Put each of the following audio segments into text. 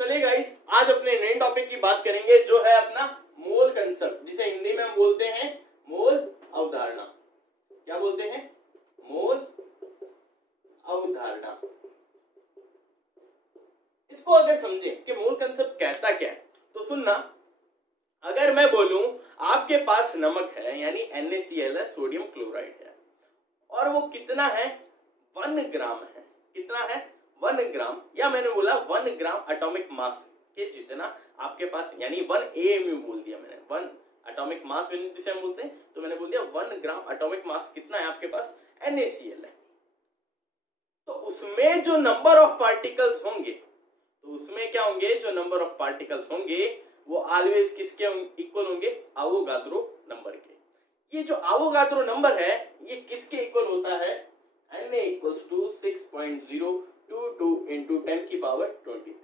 चलिए गाइस, आज अपने नए टॉपिक की बात करेंगे जो है अपना मोल कंसेप्ट, जिसे हिंदी में हम बोलते हैं मोल अवधारणा। क्या बोलते हैं? मोल अवधारणा। इसको अगर समझें कि मोल कंसेप्ट कहता क्या है तो सुनना। अगर मैं बोलूं आपके पास नमक है यानी NaCl है, सोडियम क्लोराइड है, और वो कितना है? 1 ग्राम है। कितना है? 1 ग्राम, या मैंने बोला 1 ग्राम एटॉमिक मास के जितना आपके पास, यानी 1 AMU बोल दिया मैंने, 1 एटॉमिक मास यूनिट जिसे हम बोलते हैं, तो मैंने बोल दिया 1 ग्राम एटॉमिक मास कितना है आपके पास? NaCl है। तो उसमें जो नंबर ऑफ पार्टिकल्स होंगे, तो उसमें क्या होंगे? जो नंबर ऑफ पार्टिकल्स होंगे वो ऑलवेज किसके इक्वल होंगे? अवोगाद्रो नंबर के। ये जो अवोगाद्रो नंबर है ये किसके इक्वल होता है? Na = 6.022 × 10⁻23।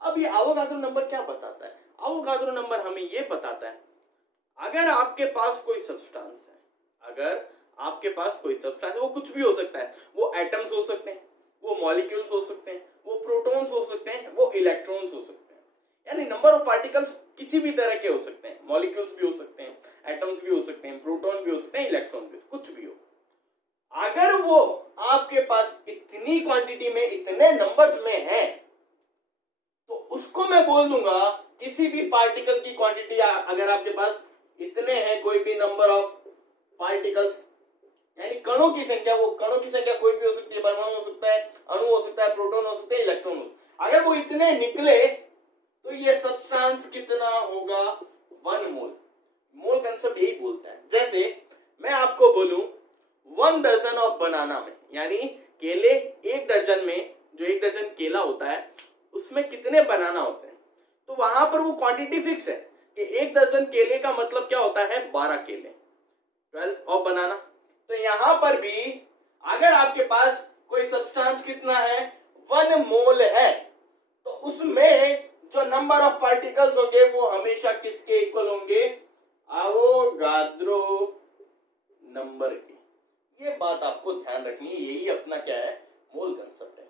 अब ये अवोगाद्रो नंबर क्या बताता है? अवोगाद्रो नंबर हमें ये बताता है अगर आपके पास कोई सब्सटेंस है, अगर आपके पास कोई सब्सटेंस है, वो कुछ भी हो सकता है, वो एटम्स हो सकते हैं, वो मॉलिक्यूल्स हो सकते हैं, वो प्रोटॉन्स हो सकते हैं, वो इलेक्ट्रॉन्स हो सकते हैं, यानी नंबर ऑफ पार्टिकल्स किसी भी तरह के हो सकते हैं, मॉलिक्यूल्स भी हो सकते हैं, एटम्स भी हो सकते हैं, प्रोटॉन भी हो सकते हैं, इलेक्ट्रॉन भी, कुछ भी हो। अगर वो आपके पास इतनी क्वांटिटी में, इतने नंबर्स में है, तो उसको मैं बोल दूंगा किसी भी पार्टिकल की क्वांटिटी, अगर आपके पास इतने हैं कोई भी नंबर ऑफ पार्टिकल्स, यानी कणों की संख्या, वो कणों की संख्या कोई भी हो सकती है, परमाणु हो सकता है, अणु हो सकता है, प्रोटॉन हो सकते हैं, इलेक्ट्रॉन हो, अगर वो इतने निकले तो ये सब्सटेंस कितना होगा? 1 मोल। मोल कंसेप्ट यही बोलता है। जैसे मैं आपको बोलूं 1 दर्जन ऑफ बनाना में, यानी केले, 1 दर्जन में, जो 1 दर्जन केला होता है उसमें कितने बनाना होते हैं, तो वहां पर वो क्वांटिटी फिक्स है कि 1 दर्जन केले का मतलब क्या होता है? 12 केले, 12 ऑफ बनाना। तो यहां पर भी अगर आपके पास कोई सब्सटेंस कितना है? 1 मोल है, तो उसमें जो नंबर ऑफ पार्टिकल्स होंगे वो हमेशा किसके इक्वल होंगे? अवोगाद्रो नंबर के। ये बात आपको ध्यान रखनी है, यही अपना क्या है? मोल कंसेप्ट है।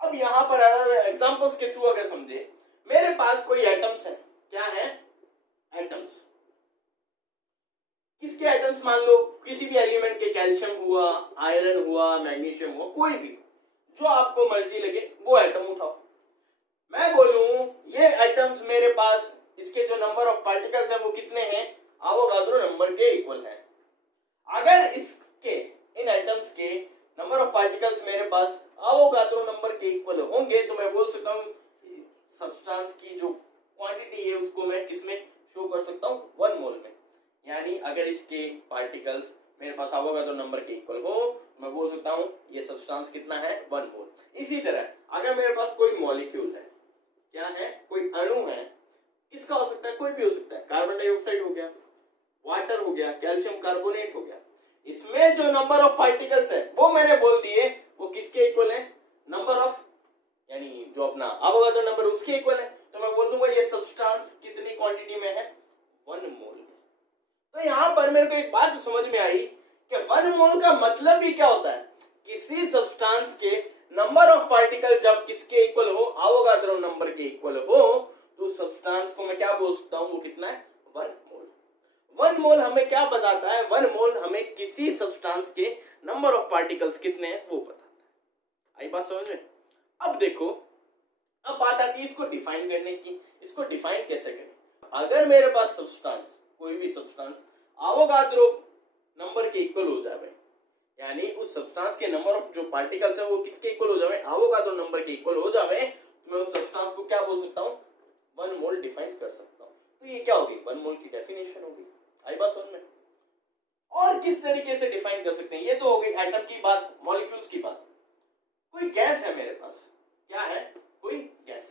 अब यहां पर एग्जांपल्स के थ्रू अगर समझे, मेरे पास कोई एटम्स है। क्या है? एटम्स। किसके एटम्स? मान लो किसी भी एलिमेंट के, कैल्शियम हुआ, आयरन हुआ, मैग्नीशियम हुआ, कोई भी जो आपको मर्जी लगे वो एटम उठाओ। मैं बोलूं ये एटम्स मेरे पास, इसके जो नंबर ऑफ पार्टिकल्स हैं वो कितने हैं? अवोगाद्रो नंबर के इक्वल है। अगर इसके, इन एटम्स के नंबर ऑफ पार्टिकल्स मेरे पास अवोगाद्रो नंबर के इक्वल होंगे तो मैं बोल सकता हूं सब्सटेंस की जो क्वांटिटी है उसको मैं किसमें शो कर सकता हूं? 1 मोल में। यानी अगर इसके पार्टिकल्स मेरे पास अवोगाद्रो नंबर के इक्वल हो, मैं बोल सकता हूं ये सब्सटेंस कितना है? 1 मोल। इसी तरह अगर मेरे पास कोई मॉलिक्यूल है, क्या है? कोई अणु है, किसका हो सकता है? कोई भी हो सकता है, कार्बन डाइऑक्साइड हो गया, वाटर हो गया, कैल्शियम कार्बोनेट हो गया, इसमें जो नंबर ऑफ पार्टिकल्स है वो मैंने बोल दिए वो किसके इक्वल है? नंबर ऑफ, यानी जो अपना अवोगाद्रो नंबर उसके इक्वल है, तो मैं बोल दूंगा ये सब्सटेंस कितनी क्वांटिटी में है? 1 मोल में। तो यहां पर मेरे को एक बात समझ में आई कि 1 मोल का मतलब भी क्या होता है? किसी सब्सटेंस के नंबर ऑफ पार्टिकल जब किसके इक्वल हो? अवोगाद्रो नंबर के इक्वल हो, तो सब्सटेंस को मैं क्या बोल सकता हूं? वो कितना है? 1 मोल। 1 मोल हमें क्या बताता है? 1 मोल हमें किसी सब्सटेंस के नंबर ऑफ पार्टिकल्स कितने हैं वो बताता है। आई बात समझ में? अब देखो, अब बात आती है इसको डिफाइन करने की। इसको डिफाइन कैसे करें? अगर मेरे पास सब्सटेंस, कोई भी सब्सटेंस अवोगाद्रो नंबर के इक्वल हो जाए, यानी उस सब्सटेंस के नंबर ऑफ जो पार्टिकल्स है वो किसके इक्वल हो जाए? अवोगाद्रो नंबर के इक्वल हो जाए, तो मैं उस सब्सटेंस को क्या बोल सकता हूं? 1 मोल डिफाइन कर सकता हूं। तो ये क्या होगी? 1 मोल की डेफिनेशन होगी। आई बात समझ में? और किस तरीके से डिफाइन कर सकते हैं? ये तो हो गई एटम की बात, मॉलिक्यूल्स की बात। कोई गैस है मेरे पास, क्या है? कोई गैस।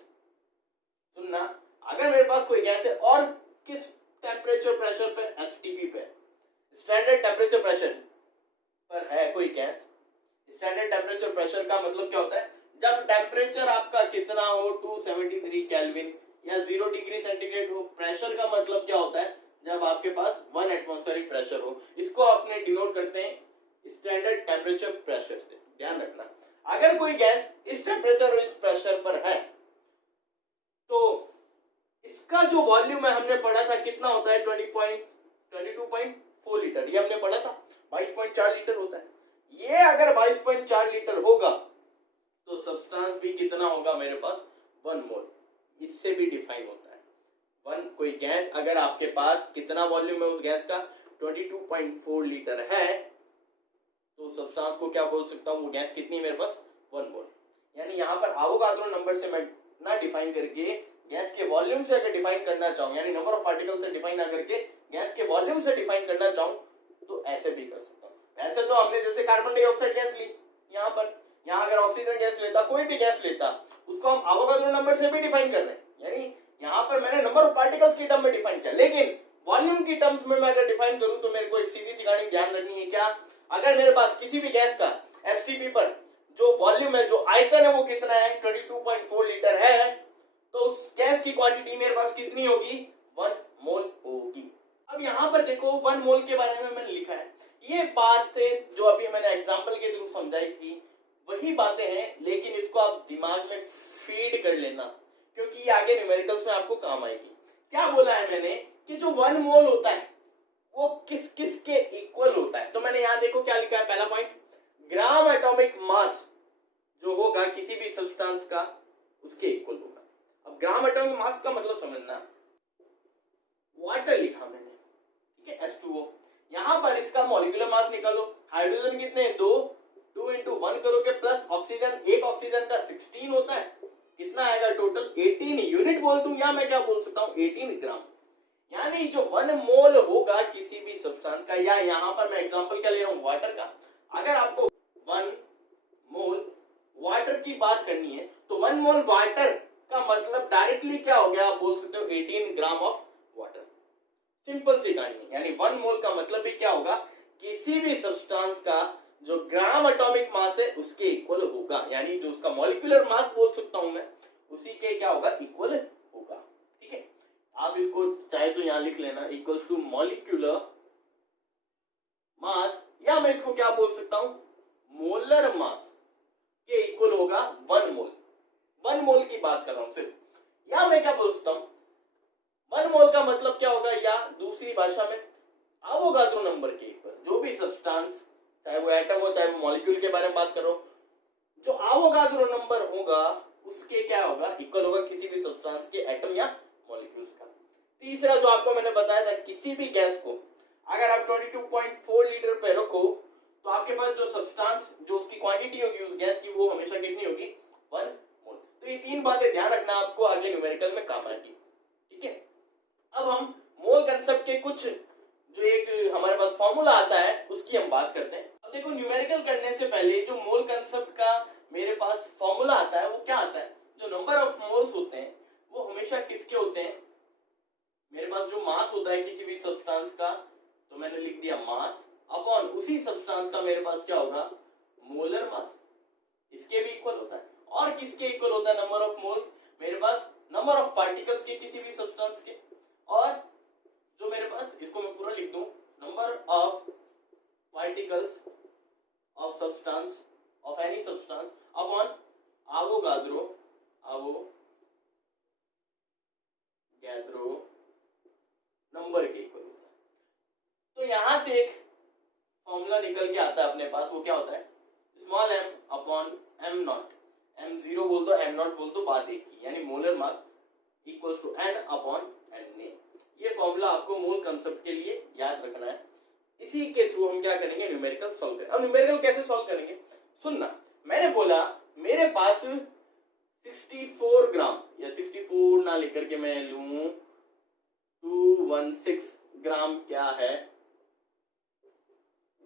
सुनना, अगर मेरे पास कोई गैस है और किस टेम्परेचर प्रेशर पे? STP पे, स्टैंडर्ड टेम्परेचर प्रेशर पर है कोई गैस। स्टैंडर्ड टेम्परेचर प्रेशर का मतलब क्या होता है? जब टेम्परेचर आपका कितना हो? 273 केल्विन या 0 डिग्री सेंटीग्रेड हो। प्रेशर का मतलब क्या होता है? जब आपके पास 1 एटमॉस्फेरिक प्रेशर हो। इसको अपने डिनोट करते हैं स्टैंडर्ड टेम्परेचर प्रेशर से। ध्यान रखना, अगर कोई गैस इस टेम्परेचर और इस प्रेशर पर है इसका जो वॉल्यूम है हमने पढ़ा था कितना होता है 22.4 लीटर, ये हमने पढ़ा था 22.4 लीटर होता है। ये अगर 22.4 लीटर होगा तो सब्सटेंस भी कितना होगा मेरे पास 1 मोल, इससे भी डिफाइन होता है। कोई गैस अगर आपके पास कितना वॉल्यूम है उस गैस का 22.4 लीटर है तो सब्सटेंस को क्या बोल सकता हूँ, वो गैस कितनी है मेरे पास 1 मोल। यानी यहाँ पर एवोगाड्रो नंबर से मैं ना डिफाइन करके गैस के वॉल्यूम से अगर डिफाइन करना चाहूँ, यानी नंबर ऑफ पार्टिकल से डिफाइन ना करके गैस के वॉल्यूम से डिफाइन करना चाहूँ तो ऐसे भी कर सकता हूँ। ऐसे तो हमने जैसे कार्बन डाइऑक्साइड गैस ली, यहाँ पर यहाँ अगर ऑक्सीजन गैस लेता, कोई भी गैस लेता, उसको हम एवोगाड्रो नंबर से भी डिफाइन कर रहे हैं, यानी यहाँ पर मैंने नंबर ऑफ पार्टिकल्स की टर्म में डिफाइन किया। लेकिन वॉल्यूम की टर्म्स में मैं अगर डिफाइन करूं तो मेरे को एक सीधी सी कहानी ध्यान रखनी है, क्या, अगर मेरे पास किसी भी गैस का एसटीपी पर जो वॉल्यूम है, जो आयतन है वो कितना है 22.4 लीटर है, तो उस गैस की क्वांटिटी मेरे पास कितनी होगी 1 मोल होगी। अब यहाँ पर देखो 1 मोल के बारे में मैंने लिखा है, ये बातें जो अभी मैंने एग्जांपल के थ्रू समझाई थी वही बातें हैं, लेकिन इसको आप दिमाग में फीड कर लेना क्योंकि ये आगे न्यूमेरिकल्स में आपको काम आएगी। क्या बोला है मैंने कि जो 1 मोल होता है वो किस किस के इक्वल होता है, तो मैंने यहाँ देखो क्या लिखा है, पहला पॉइंट ग्राम एटॉमिक मास जो होगा किसी भी सब्सटेंस का उसके इक्वल होगा। अब ग्राम एटॉमिक मास का मतलब समझना, वाटर लिखा मैंने, ठीक है H2O, यहाँ पर इसका मॉलिक्यूलर मास निकालो, हाइड्रोजन कितने हैं 2 into 1 करोगे प्लस ऑक्सीजन, एक ऑक्सीजन का 16 होता है, कितना आएगा टोटल 18 यूनिट बोल दूं या मैं क्या बोल सकता हूँ 18 ग्राम। यानी जो 1 मोल होगा किसी भी सब्सटेंस का, या यहाँ पर मैं एग्जांपल क्या ले रहा हूँ वाटर का, अगर आपको 1 मोल वाटर की बात करनी है तो 1 मोल वाटर का मतलब डायरेक्टली क्या हो गया, आप बोल सकते हो 18 ग्राम ऑफ वाटर। सिंपल सी कहानी है, यानी 1 मोल का मतलब भी क्या होगा, किसी भी सब्सटेंस का जो ग्राम एटॉमिक मास है उसके इक्वल होगा, यानी जो उसका मॉलिक्यूलर मास बोल सकता हूं मैं उसी के क्या होगा इक्वल होगा। ठीक है, आप इसको चाहे तो यहां लिख लेना इक्वल्स टू मॉलिक्यूलर मास, या मैं इसको क्या बोल सकता हूं मोलर मास के इक्वल होगा 1 मोल। 1 मोल की बात कर रहा हूं सिर्फ, या मैं क्या बोल सकता हूं 1 मोल का मतलब क्या होगा, या दूसरी भाषा में एवोगाड्रो नंबर के इक्वल। जो भी सब्सटेंस चाहे वो एटम हो चाहे वो मॉलिक्यूल के बारे में बात करो, जो एवोगाड्रो नंबर होगा उसके क्या होगा इक्वल होगा किसी भी सब्सटेंस के एटम या मॉलिक्यूल्स का। तीसरा जो आपको मैंने बताया था, किसी भी गैस को अगर आप 22.4 लीटर पे रखो तो आपके पास जो सब्सटेंस जो उसकी क्वांटिटी होगी उस गैस की वो हमेशा कितनी होगी 1 मोल। तो ये 3 बातें ध्यान रखना, आपको आगे न्यूमेरिकल में काम आएगी। ठीक है, अब हम मोल कंसेप्ट के कुछ जो एक हमारे पास फॉर्मूला आता है उसकी हम बात करते हैं। अब देखो न्यूमेरिकल करने से पहले जो मोल कंसेप्ट का मेरे पास फॉर्मूला आता है वो क्या आता है, जो नंबर ऑफ मोल्स होते हैं वो हमेशा किसके होते हैं, मेरे पास जो मास होता है किसी भी सब्सटेंस का, तो मैंने लिख दिया मास अपॉन उसी सब्सटेंस का मेरे पास क्या होगा मोलर मास, इसके भी इक्वल होता है। और किसके इक्वल होता है नंबर ऑफ मोल्स, मेरे पास नंबर ऑफ पार्टिकल्स के किसी भी सब्सटेंस के, और जो मेरे पास इसको मैं पूरा लिख दूं number of particles of substance of any substance upon Avogadro number के इक्वल होता है। तो यहां से एक फॉर्मूला निकल के आता है अपने पास, वो क्या होता है small m upon m not, m0 बोल दो m नॉट बोल दो, बात एक की, यानी molar mass equals to n upon n। ये फॉर्मूला आपको मोल कंसेप्ट के लिए याद रखना है। इसी के थ्रू हम क्या करेंगे न्यूमेरिकल सॉल्व करेंगे। अब न्यूमेरिकल कैसे सॉल्व करेंगे सुनना, मैंने बोला मेरे पास 64 ग्राम या 64 ना लेकर के मैं लूं 216 ग्राम क्या है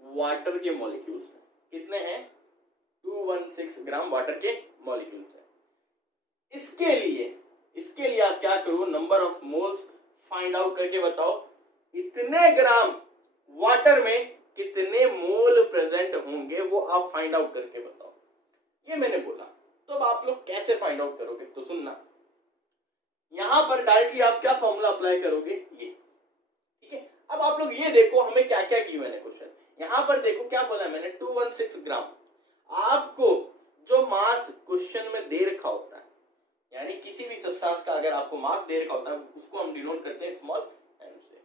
वाटर के मॉलिक्यूल्स है, कितने हैं 216 ग्राम वाटर के मॉलिक्यूल्स है। इसके लिए आप क्या करो number of moles find out करके बताओ इतने ग्राम वाटर में कितने मोल प्रेजेंट होंगे, वो आप फाइंड आउट करके बताओ। ये मैंने बोला। तो अब आप लोग कैसे फाइंड आउट करोगे, तो सुनना, यहां पर डायरेक्टली आप क्या फॉर्मूला अप्लाई करोगे ये, ठीक है। अब आप लोग ये देखो हमें क्या क्या गिवन है क्वेश्चन, यहां पर देखो क्या बोला मैंने 216 ग्राम। आपको जो मास क्वेश्चन में दे रखा होता है, यानी किसी भी सब्सटेंस का अगर आपको मास दे रखा होता है उसको हम डिनोट करते हैं स्मॉल m से।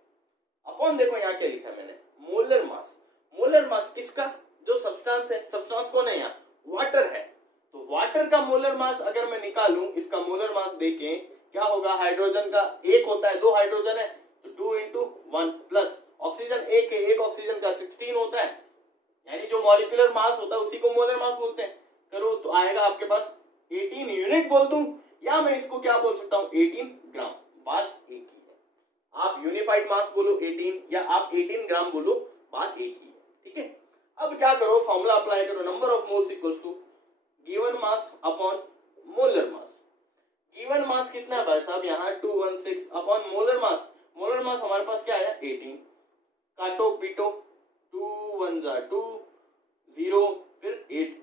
अपॉन देखो यहाँ क्या लिखा है मैंने, मोलर मास। मोलर मास किसका, जो सब्सटेंस है, सब्सटेंस कौन है यहाँ, वाटर है। तो वाटर का मोलर मास अगर मैं निकालूं, इसका मोलर मास देखें क्या होगा, हाइड्रोजन का एक होता है, 2 हाइड्रोजन है तो 2 into 1 प्लस ऑक्सीजन एक है, एक ऑक्सीजन का 16 होता है, यानी जो मॉलिक्यूलर मास होता है उसी को मोलर मास बोलते हैं। करो तो आएगा आपके पास 18 यूनिट बोल दूं, या मैं इसको क्या बोल सकता हूं 18 ग्राम, बात एक ही है। आप यूनिफाइड मास बोलो 18 या आप 18 ग्राम बोलो, बात एक ही है, ठीक है। अब क्या करो, फॉर्मूला अप्लाई करो, number of moles equals to given mass upon molar mass. Given mass कितना है भाई साहब, यहाँ 216 upon molar mass. Molar mass हमारे पास क्या आया 18, काटो पीटो, 2 1 जा 2 0 फिर 8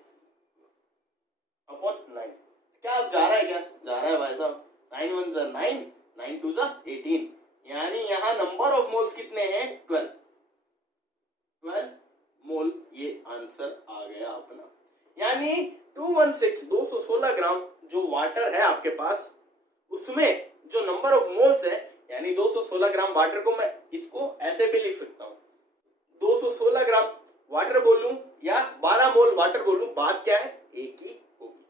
अपॉन 9। क्या अब जा रहा है, क्या जा रहा है भाई साहब, 9 1 जा 9, 9 2 जा 18, यानी यहाँ नंबर ऑफ मोल्स कितने हैं 12 मोल, ये आंसर आ गया अपना। यानी 216 ग्राम जो वाटर है आपके पास, उसमें जो नंबर ऑफ मोल्स है, यानी 216 ग्राम वाटर को मैं इसको ऐसे भी लिख सकता हूं, 216 ग्राम वाटर बोलूं या 12 मोल वाटर बोलूं, बात क्या है एक ही होगी,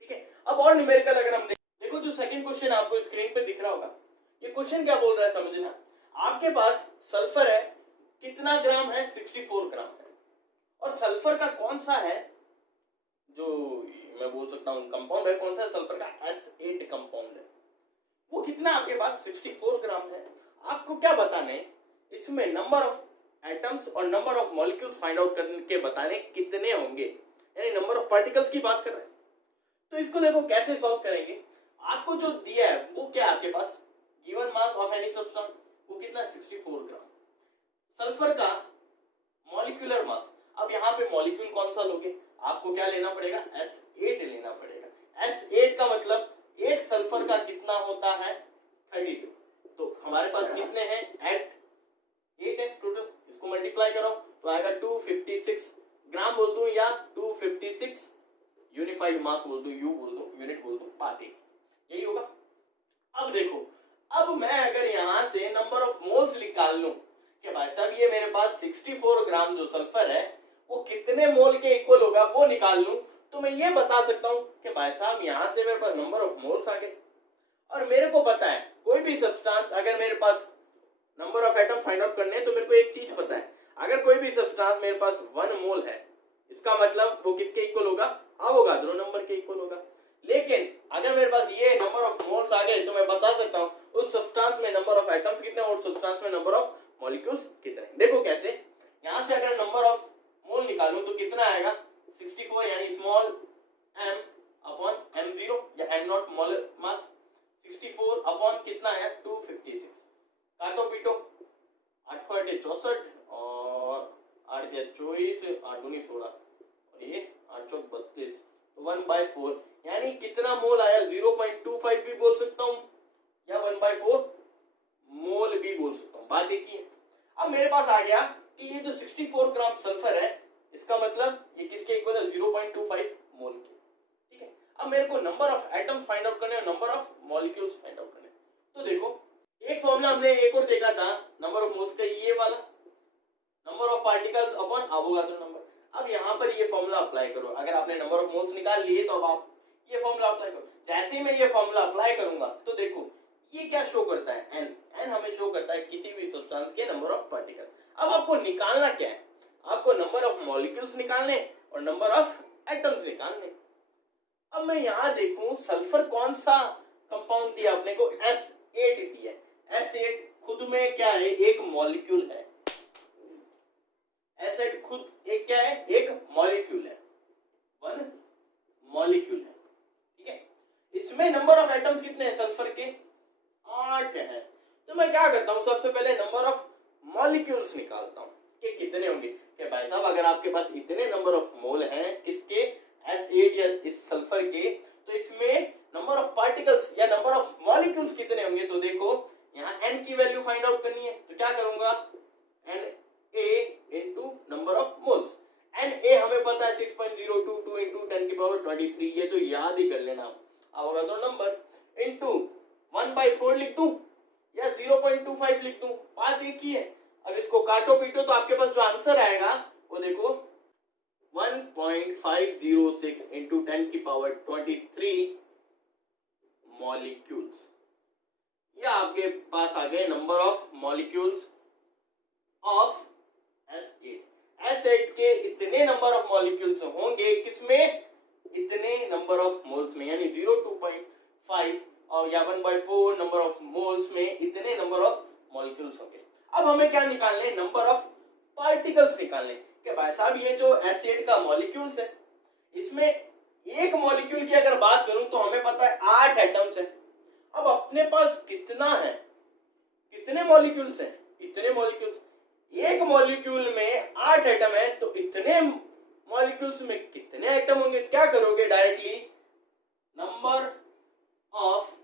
ठीक है। अब और न्यूमेरिकल अगर हम देखो, जो सेकंड क्वेश्चन आपको स्क्रीन पे दिख रहा होगा, ये क्वेश्चन क्या बोल रहा है समझना। आपके पास सल्फर है, कितना ग्राम है 64 ग्राम है, और सल्फर का कौन सा है, जो मैं बोल सकता हूं कंपाउंड है, कौन सा सल्फर का S8 कंपाउंड है, वो कितना आपके पास 64 ग्राम है। आपको क्या बताना है, इसमें नंबर ऑफ एटम्स और number of molecules find out करके बताने कितने होंगे, यानी नंबर ऑफ पार्टिकल्स की बात कर रहे हैं। तो इसको देखो कैसे सॉल्व करेंगे। आपको जो दिया है वो क्या है आपके पास, given mass of any substance, वो कितना 64 ग्राम। सल्फर का मॉलिक्यूलर मास, अब यहाँ पे मॉलिक्यूल कौन सा लोगे, आपको क्या लेना पड़ेगा S8 लेना पड़ेगा। S8 का मतलब एक सल्फर का कितना होता है 32, तो हमारे पास कितने हैं 8 है टोटल, इसको मल्टीप्लाई करो तो आएगा 256 ग्राम बोल दूं या 256 यूनिफाइड मास बोल दूं, यू बोल दूं, यूनिट बोल दूं, बात यही होगा। अब देखो, अब मैं अगर यहां से नंबर ऑफ मोल्स निकाल लूं कि भाई साहब ये मेरे पास 64 ग्राम जो सल्फर है वो कितने मोल के इक्वल होगा, वो निकाल लूं, तो मैं ये बता सकता हूं कि भाई साहब यहां से मेरे पास नंबर ऑफ मोल्स आ गए। और मेरे को पता है कोई भी सब्सटेंस अगर मेरे पास number of atom find out करने हैं, तो मेरे को एक चीज पता है, अगर कोई भी सब्सटेंस मेरे पास 1 मोल है, इसका मतलब वो किसके इक्वल होगा, अवोगाद्रो नंबर के इक्वल होगा। लेकिन अगर मेरे पास ये नंबर ऑफ मोल्स आ गए, तो मैं बता सकता हूं उस सब्सटेंस में नंबर ऑफ एटम्स कितने और सब्सटेंस में नंबर ऑफ मॉलिक्यूल्स कितने। देखो कैसे, यहां से अगर नंबर ऑफ मोल निकालूं तो कितना आएगा 64, यानी स्मॉल m अपॉन m0 या m0 मोलर मास, 64 अपॉन कितना है 256, काटो पीटो 8 8 64 और 8 24 8 19 16 और ये 8 4 32, 1/4, यानी कितना मोल आया 0.25 भी बोल सकता हूं या 1/4 मोल भी बोल सकता हूं, बात एक ही है। अब मेरे पास आ गया कि ये जो 64 ग्राम सल्फर है, इसका मतलब ये किसके इक्वल है 0.25 मोल के, ठीक है। अब मेरे को number of atoms find out करने और number of molecules find out करने। तो देखो एक फॉर्मूला हमने एक और देखा था नंबर ऑफ मोल्स का, ये वाला number of particles upon Avogadro number. अब यहाँ पर ये फॉर्मूला अप्लाई करो, अगर आपने नंबर ऑफ मोल्स निकाल लिए तो अब आप ये फॉर्मूला अप्लाई करो। जैसे ही मैं ये फॉर्मूला अप्लाई करूंगा तो देखो ये क्या शो करता है, n हमें शो करता है किसी भी सब्सटेंस के नंबर ऑफ पार्टिकल। अब आपको निकालना क्या है, आपको नंबर ऑफ मॉलिक्यूल्स निकालने और नंबर ऑफ एटम्स निकालने। अब मैं यहाँ देखूं सल्फर कौन सा कंपाउंड दिया अपने को, S8 दिया है। S8 खुद में क्या है, एक मॉलिक्यूल है। S8 खुद एक क्या है, एक मॉलिक्यूल है, 1 मॉलिक्यूल है, ठीक है। इसमें नंबर ऑफ एटम्स कितने हैं सल्फर के 8 है। तो मैं क्या करता हूं, सबसे पहले नंबर ऑफ मॉलिक्यूल्स निकालता हूं कि कितने होंगे। कि भाई साहब अगर आपके पास इतने नंबर ऑफ मोल हैं किसके, S8 या इस सल्फर के, तो इसमें नंबर ऑफ पार्टिकल्स या नंबर ऑफ मॉलिक्यूल्स कितने होंगे। तो देखो यहाँ n की वैल्यू फाइंड आउट करनी है, तो क्या करूंगा Na into number of moles. Na हमें पता है 6.022 into 10 की पावर 23, ये तो याद ही कर लेना अवोगाद्रो नंबर। 1/4 लिख दूं या 0.25 लिख दूं, बात एक ही है। अब इसको काटो पीटो तो आपके पास जो आंसर आएगा वो देखो 1.506 इंटू 10⁻23 मॉलिक्यूल्स। ये आपके पास आ गए number of molecules of S8 के इतने नंबर ऑफ मॉलिक्यूल्स होंगे किसमें, इतने नंबर ऑफ मोल्स में, यानी 0.2.5 और या 1/4 नंबर ऑफ मोल्स में इतने नंबर ऑफ मॉलिक्यूल्स होंगे। अब हमें क्या निकालने, नंबर ऑफ पार्टिकल्स निकालने। कि भाई साहब ये जो एसिड का मॉलिक्यूल्स है इसमें एक मॉलिक्यूल की अगर बात करूं तो हमें पता है 8 एटम्स है। अब अपने पास कितना है, कितने मॉलिक्यूल्स हैं, इतने मॉलिक्यूल्स, एक मॉलिक्यूल में 8 एटम है तो इतने मॉलिक्यूल्स में कितने एटम होंगे। क्या करोगे, directly number of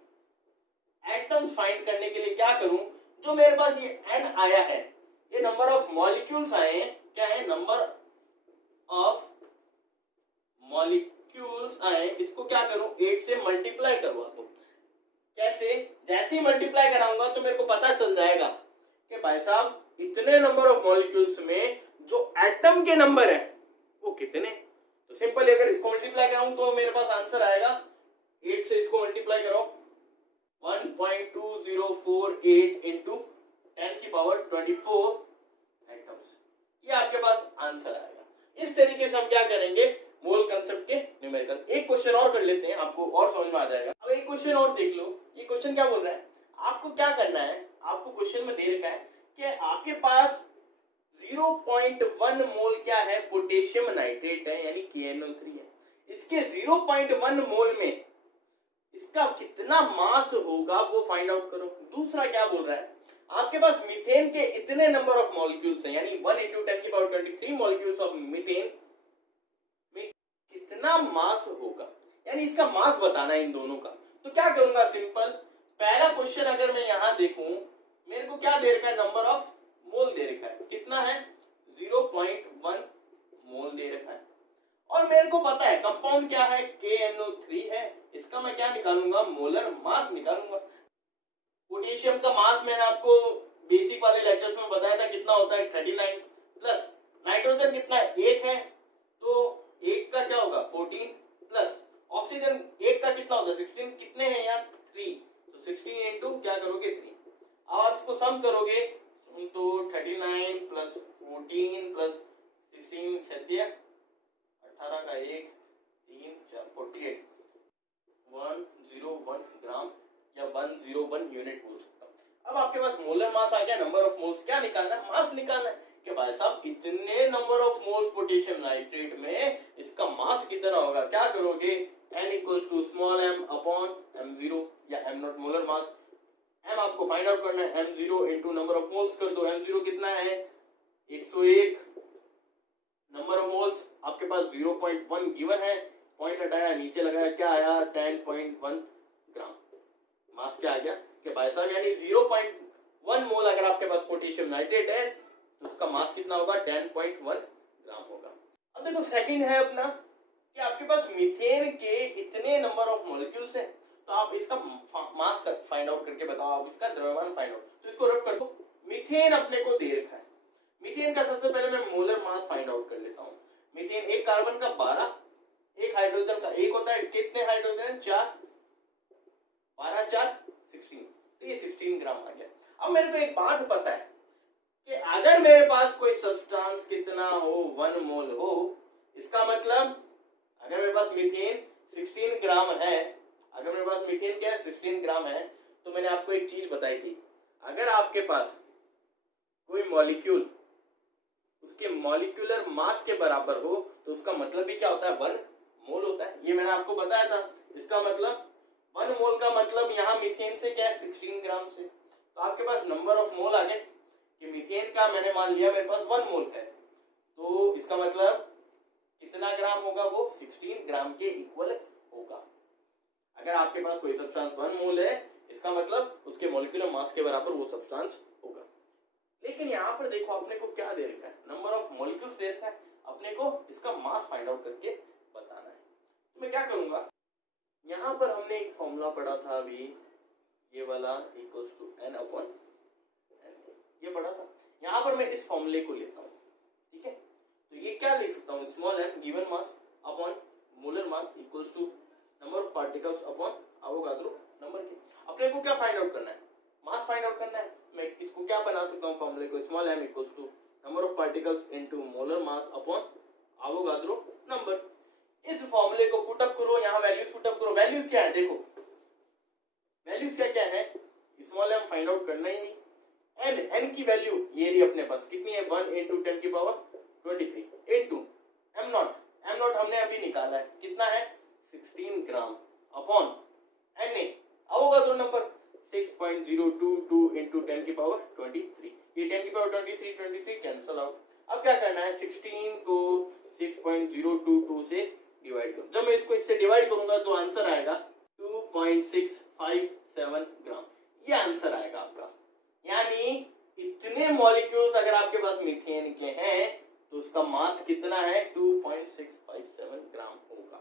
atoms find करने के लिए क्या करूं, जो मेरे पास ये n आया है, ये नंबर ऑफ मॉलिक्यूल्स आए हैं, क्या है, नंबर ऑफ मॉलिक्यूल्स आए, इसको क्या करूं, 8 से मल्टीप्लाई करवा दूं। कैसे, जैसे ही मल्टीप्लाई कराऊंगा तो मेरे को पता चल जाएगा कि भाई साहब इतने नंबर ऑफ मॉलिक्यूल्स में जो एटम के नंबर है वो कितने। तो सिंपल अगर इसको मल्टीप्लाई कराऊं तो मेरे पास आंसर आएगा 8 से इसको मल्टीप्लाई करो 1.2048 इंटू 10⁻24 एटम्स, ये आपके पास आंसर आएगा। इस तरीके से हम क्या करेंगे, मोल कंसेप्ट के न्यूमेरिकल। एक क्वेश्चन और कर लेते हैं, आपको और समझ में आ जाएगा। अब एक क्वेश्चन और देख लो, ये क्वेश्चन क्या बोल रहा है, आपको क्या करना है, आपको क्वेश्चन में दे रखा है कि आपके पास 0.1 मोल क्या है, पोटेशियम नाइट्रेट है, यानी KNO3 है। इसके 0.1 मोल में इसका कितना मास होगा वो फाइंड आउट करो। दूसरा क्या बोल रहा है, आपके पास मीथेन के इतने नंबर ऑफ मॉलिक्यूल्स हैं, यानी 1 इंटू 10⁻23 मॉलिक्यूल्स ऑफ मीथेन में कितना मास होगा, यानी इसका मास बताना है इन दोनों का। तो क्या करूंगा, सिंपल, पहला क्वेश्चन अगर मैं यहां देखूं, मेरे को क्या दे रखा है, नंबर ऑफ मोल दे रखा है, कितना है, 0.1 मोल दे रखा है, और मेरे को पता है कंपाउंड क्या है, KNO3 है। इसका मैं क्या निकालूंगा, मोलर मास निकालूंगा। पोटेशियम का मास मैंने आपको बेसिक वाले लेक्चर्स में बताया था कितना होता है, 39, प्लस नाइट्रोजन कितना है, 1 है, तो 1 का क्या होगा 14, प्लस ऑक्सीजन 1 का कितना होगा 16, कितने हैं यार 3, तो 16 इंटू क्या करोगे 3। अब आप इसको सम करोगे तो 39 प्लस 14 प्लस 16 छत्तीस 18 का 1 3 4 48 101 ग्राम या 101 यूनिट बोल सकता हूँ। अब आपके पास मोलर मास आ गया, नंबर ऑफ मोल्स क्या निकालना है, मास निकालना है कि भाई साहब इतने number of moles potassium nitrate में इसका मास कितना होगा। क्या करोगे, n equals to small m upon m0 या m0 मोलर मास। m आपको फाइंड आउट करना है, m0 into number of moles कर दो। m0 कितना है 101, नंबर ऑफ मोल्स आपके पास 0.1 गिवन है, पॉइंट हटाया नीचे लगाया, क्या आया 10.1 ग्राम। मास क्या आ गया कि भाई साहब यानी 0.1 मोल अगर आपके पास पोटेशियम नाइट्रेट है तो उसका मास कितना होगा 10.1 ग्राम होगा। अब देखो सेकंड है अपना कि आपके पास मीथेन के इतने नंबर ऑफ मॉलिक्यूल्स हैं, तो आप इसका मास फाइंड आउट करके बताओ, आप इसका द्रव्यमान फाइंड आउट। तो इसको रफ कर दो, मीथेन अपने को दे रखा है, मीथेन का सबसे पहले मैं मोलर मास फाइंड आउट कर लेता हूँ। मीथेन एक कार्बन का 12, एक हाइड्रोजन का 1 होता है, कितने हाइड्रोजन 4, 12 4 16, तो ये 16 ग्राम आ गया। अब मेरे को एक बात पता है कि अगर मेरे पास कोई सब्सटेंस कितना हो 1 मोल हो, इसका मतलब अगर मेरे पास मीथेन 16 ग्राम है, अगर मेरे पास मीथेन क्या है 16 ग्राम है, तो मैंने आपको एक चीज बताई थी, अगर आपके पास कोई मॉलिक्यूल उसके मॉलिक्यूलर मास के बराबर हो तो उसका मतलब भी क्या होता है 1 मोल होता है। ये मैंने आपको बताया था। इसका मतलब 1 मोल का मतलब यहाँ मीथेन से क्या है 16 ग्राम से। तो आपके पास नंबर ऑफ मोल आ गए कि मीथेन का मैंने मान लिया मेरे पास 1 मोल है, तो इसका मतलब कितना ग्राम होगा, वो 16 ग्राम के इक्वल होगा। अगर आपके पास कोई सब्सटेंस 1 मोल है, इसका मतलब उसके मॉलिक्यूलर मास के बराबर वो सब्सटेंस होगा। लेकिन यहाँ पर देखो अपने को क्या दे रखा है, नंबर ऑफ मॉलिक्यूल्स दे रखा है, अपने को इसका मास फाइंड आउट करके बताना है। तो मैं क्या करूंगा, यहाँ पर हमने एक फॉर्मूला पढ़ा था अभी, ये वाला equals to n upon n, ये पढ़ा था। यहाँ पर मैं इस फॉर्मूले को लेता हूँ, ठीक है। तो ये क्या लिख सकता हूँ, small m given mass upon molar mass equals to number of particles upon Avogadro number के। अपने को क्या फाइंड आउट करना है, मास फाइंड आउट करना है। मैं इसको क्या बना सकता हूँ फॉर्मूले को, small m equals to number of particles into molar mass upon Avogadro number. इस फॉर्मूले को पुटअप करो, यहाँ वैल्यूज पुटअप करो। वैल्यूज क्या है देखो, वैल्यूज क्या क्या है, स्मॉल m फाइंड आउट करना ही नहीं। n की वैल्यू ये रही अपने पास, कितनी है 1 इंटू 10 की पावर 23 इंटू m नॉट हमने अभी निकाला है, कितना है 16 ग्राम upon Na Avogadro number 6.022 into 10 की पावर 23। ये 10 की पावर 23 कैंसल आउट। अब क्या करना है, 16 को 6.022 से डिवाइड करो। जब मैं इसको इससे डिवाइड करूंगा तो आंसर आएगा 2.657 ग्राम, ये आंसर आएगा आपका। यानी इतने मॉलिक्यूल्स अगर आपके पास मीथेन के हैं तो उसका मास कितना है 2.657 ग्राम होगा।